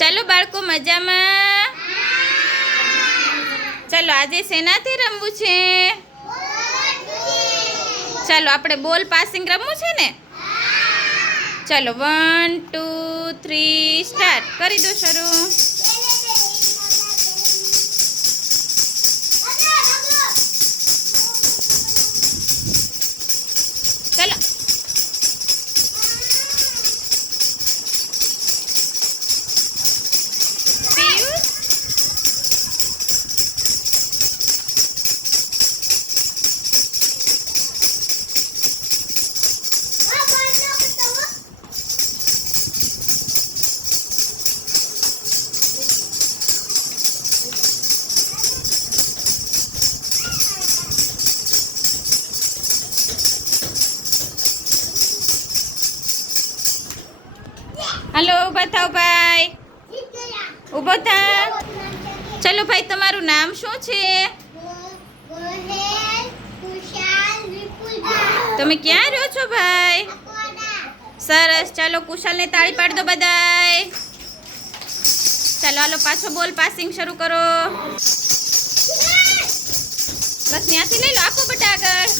ચાલો બાળકો મજામાં. ચાલો આજે શેનાથી રમવું છે? ચાલો આપણે બોલ પાસિંગ રમવું છે ને. ચાલો 1 2 3 સ્ટાર્ટ કરી દો શરૂ. ચાલો હલો ઊભા થાવ ભાઈ, ઊભો થા. ચલો ભાઈ તમારું નામ શું છે? તમે ક્યાં રહ્યો છો ભાઈ? સરસ, ચાલો કુશાલને તાળી પાડ દો બધાય. ચાલો હાલો પાછો બોલ પાસિંગ શરૂ કરો. બસ ત્યાંથી લઈ લો, આખો બધા આગળ.